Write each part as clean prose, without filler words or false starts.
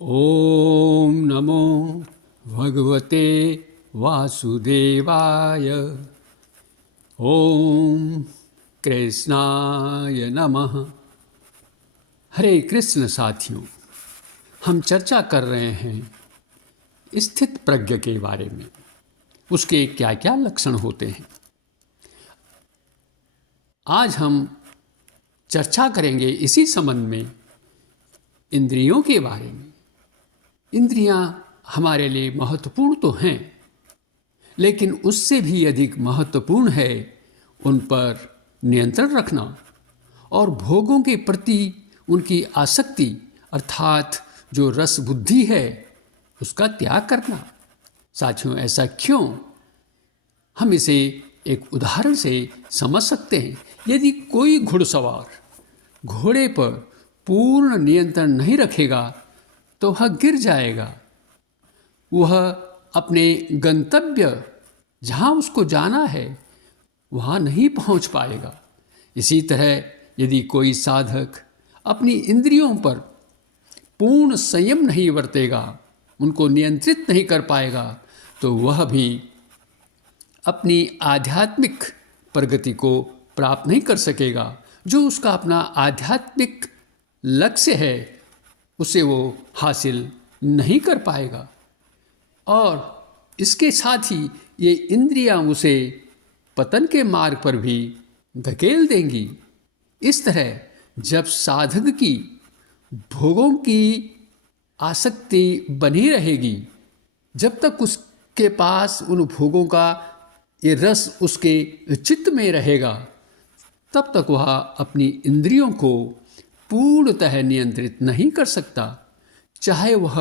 ॐ नमो भगवते वासुदेवाय। ॐ कृष्णाय नमः। हरे कृष्ण साथियों, हम चर्चा कर रहे हैं स्थित प्रज्ञ के बारे में। उसके क्या क्या लक्षण होते हैं, आज हम चर्चा करेंगे इसी संबंध में इंद्रियों के बारे में। इंद्रियां हमारे लिए महत्वपूर्ण तो हैं, लेकिन उससे भी अधिक महत्वपूर्ण है उन पर नियंत्रण रखना और भोगों के प्रति उनकी आसक्ति अर्थात जो रस बुद्धि है उसका त्याग करना। साथियों, ऐसा क्यों? हम इसे एक उदाहरण से समझ सकते हैं। यदि कोई घुड़सवार घोड़े पर पूर्ण नियंत्रण नहीं रखेगा तो वह गिर जाएगा। वह अपने गंतव्य जहाँ उसको जाना है वहाँ नहीं पहुँच पाएगा। इसी तरह यदि कोई साधक अपनी इंद्रियों पर पूर्ण संयम नहीं बरतेगा, उनको नियंत्रित नहीं कर पाएगा, तो वह भी अपनी आध्यात्मिक प्रगति को प्राप्त नहीं कर सकेगा। जो उसका अपना आध्यात्मिक लक्ष्य है उसे वो हासिल नहीं कर पाएगा, और इसके साथ ही ये इंद्रियां उसे पतन के मार्ग पर भी धकेल देंगी। इस तरह जब साधक की भोगों की आसक्ति बनी रहेगी, जब तक उसके पास उन भोगों का ये रस उसके चित्त में रहेगा, तब तक वह अपनी इंद्रियों को पूर्णतः नियंत्रित नहीं कर सकता। चाहे वह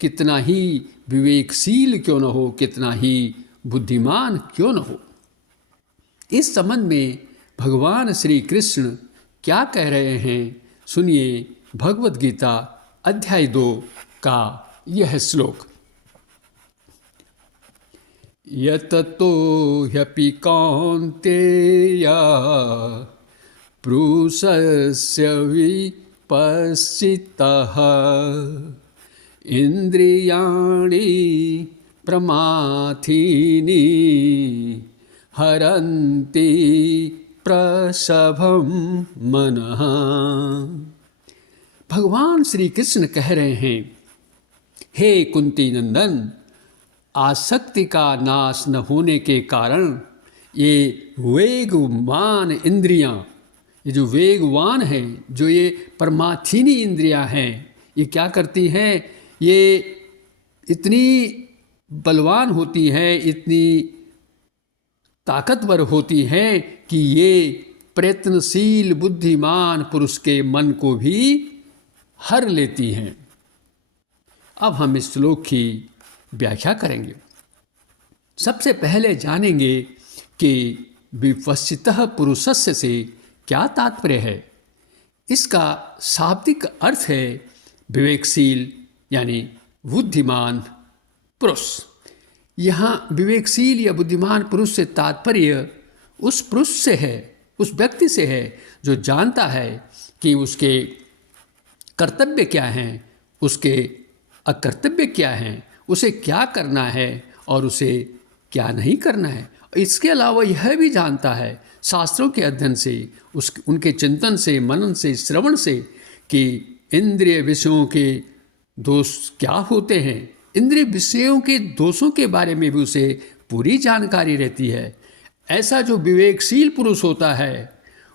कितना ही विवेकशील क्यों न हो, कितना ही बुद्धिमान क्यों न हो। इस संबंध में भगवान श्री कृष्ण क्या कह रहे हैं, सुनिए। भगवद गीता अध्याय 2 का यह श्लोक। यततो ह्यपि कौन्तेय पुरुषस्य विपश्चितः इंद्रियाणि प्रमाथीनि हरन्ति प्रसभं मनः। भगवान श्री कृष्ण कह रहे हैं, हे कुंती नंदन, आसक्ति का नाश न होने के कारण ये वेगवान इंद्रियां, ये जो वेगवान हैं, जो ये परमार्थीनी इंद्रियां हैं, ये क्या करती हैं? ये इतनी बलवान होती हैं, इतनी ताकतवर होती हैं कि ये प्रयत्नशील बुद्धिमान पुरुष के मन को भी हर लेती हैं। अब हम इस श्लोक की व्याख्या करेंगे। सबसे पहले जानेंगे कि विपश्चितः पुरुषस्य से क्या तात्पर्य है। इसका शाब्दिक अर्थ है विवेकशील यानी बुद्धिमान पुरुष। यहाँ विवेकशील या बुद्धिमान पुरुष से तात्पर्य उस पुरुष से है, उस व्यक्ति से है जो जानता है कि उसके कर्तव्य क्या हैं, उसके अकर्तव्य क्या हैं, उसे क्या करना है और उसे क्या नहीं करना है। इसके अलावा यह भी जानता है शास्त्रों के अध्ययन से, उनके चिंतन से, मनन से, श्रवण से, कि इंद्रिय विषयों के दोष क्या होते हैं। इंद्रिय विषयों के दोषों के बारे में भी उसे पूरी जानकारी रहती है। ऐसा जो विवेकशील पुरुष होता है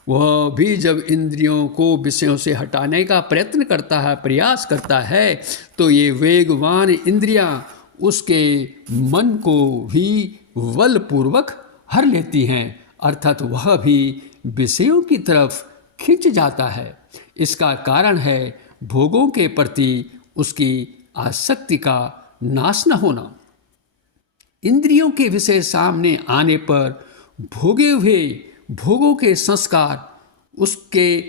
वह भी जब इंद्रियों को विषयों से हटाने का प्रयत्न करता है, प्रयास करता है, तो ये वेगवान इंद्रियां उसके मन को भी बलपूर्वक हर लेती हैं, अर्थात वह भी विषयों की तरफ खिंच जाता है। इसका कारण है भोगों के प्रति उसकी आसक्ति का नाश न होना। इंद्रियों के विषय सामने आने पर भोगे हुए भोगों के संस्कार उसके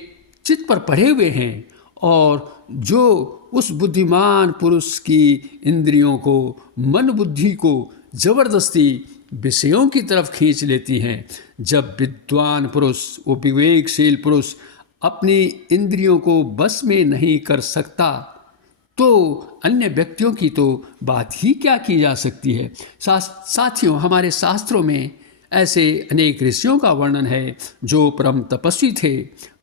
चित्त पर पड़े हुए हैं, और जो उस बुद्धिमान पुरुष की इंद्रियों को, मन बुद्धि को जबरदस्ती विषयों की तरफ खींच लेती हैं। जब विद्वान पुरुष, वो विवेकशील पुरुष अपनी इंद्रियों को बस में नहीं कर सकता, तो अन्य व्यक्तियों की तो बात ही क्या की जा सकती है। साथियों, हमारे शास्त्रों में ऐसे अनेक ऋषियों का वर्णन है जो परम तपस्वी थे,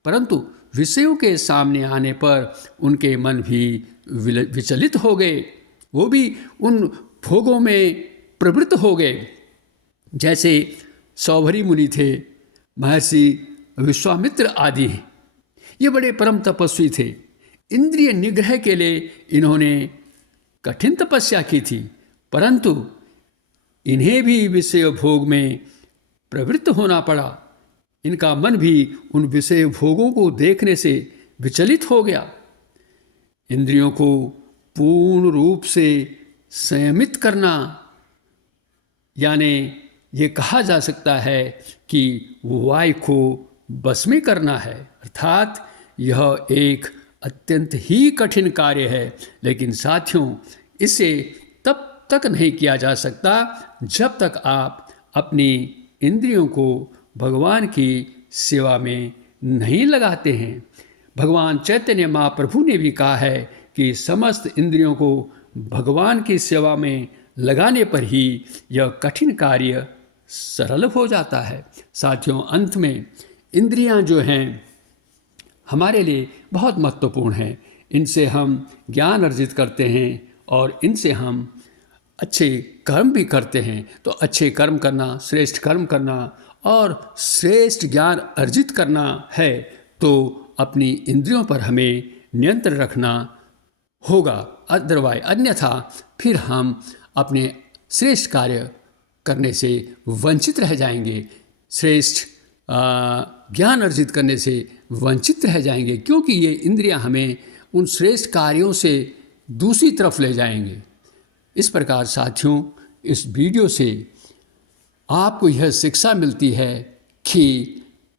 परंतु विषयों के सामने आने पर उनके मन भी विचलित हो गए, वो भी उन भोगों में प्रवृत्त हो गए। जैसे सौभरी मुनि थे, महर्षि विश्वामित्र आदि, ये बड़े परम तपस्वी थे। इंद्रिय निग्रह के लिए इन्होंने कठिन तपस्या की थी, परंतु इन्हें भी विषय भोग में प्रवृत्त होना पड़ा। इनका मन भी उन विषय भोगों को देखने से विचलित हो गया। इंद्रियों को पूर्ण रूप से संयमित करना, यानी ये कहा जा सकता है कि वायु को बस में करना है, अर्थात यह एक अत्यंत ही कठिन कार्य है। लेकिन साथियों, इसे तब तक नहीं किया जा सकता जब तक आप अपनी इंद्रियों को भगवान की सेवा में नहीं लगाते हैं। भगवान चैतन्य महाप्रभु ने भी कहा है कि समस्त इंद्रियों को भगवान की सेवा में लगाने पर ही यह कठिन कार्य सरल हो जाता है। साथियों, अंत में इंद्रियां जो हैं हमारे लिए बहुत महत्वपूर्ण हैं। इनसे हम ज्ञान अर्जित करते हैं और इनसे हम अच्छे कर्म भी करते हैं। तो अच्छे कर्म करना, श्रेष्ठ कर्म करना और श्रेष्ठ ज्ञान अर्जित करना है तो अपनी इंद्रियों पर हमें नियंत्रण रखना होगा। अदरवाइज अन्यथा फिर हम अपने श्रेष्ठ कार्य करने से वंचित रह जाएंगे, श्रेष्ठ ज्ञान अर्जित करने से वंचित रह जाएंगे, क्योंकि ये इंद्रियां हमें उन श्रेष्ठ कार्यों से दूसरी तरफ ले जाएंगे। इस प्रकार साथियों, इस वीडियो से आपको यह शिक्षा मिलती है कि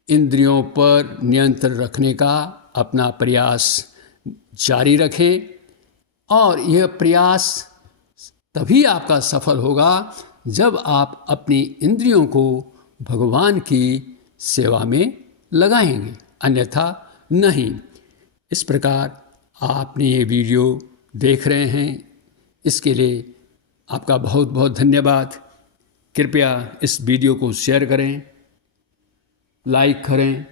इंद्रियों पर नियंत्रण रखने का अपना प्रयास जारी रखें, और यह प्रयास तभी आपका सफल होगा जब आप अपनी इंद्रियों को भगवान की सेवा में लगाएंगे, अन्यथा नहीं। इस प्रकार आपने ये वीडियो देख रहे हैं, इसके लिए आपका बहुत बहुत धन्यवाद। कृपया इस वीडियो को शेयर करें, लाइक करें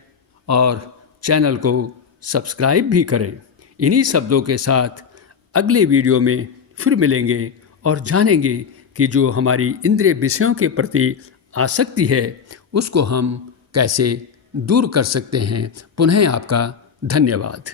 और चैनल को सब्सक्राइब भी करें। इन्हीं शब्दों के साथ अगले वीडियो में फिर मिलेंगे और जानेंगे कि जो हमारी इंद्रिय विषयों के प्रति आसक्ति है उसको हम कैसे दूर कर सकते हैं। पुनः आपका धन्यवाद।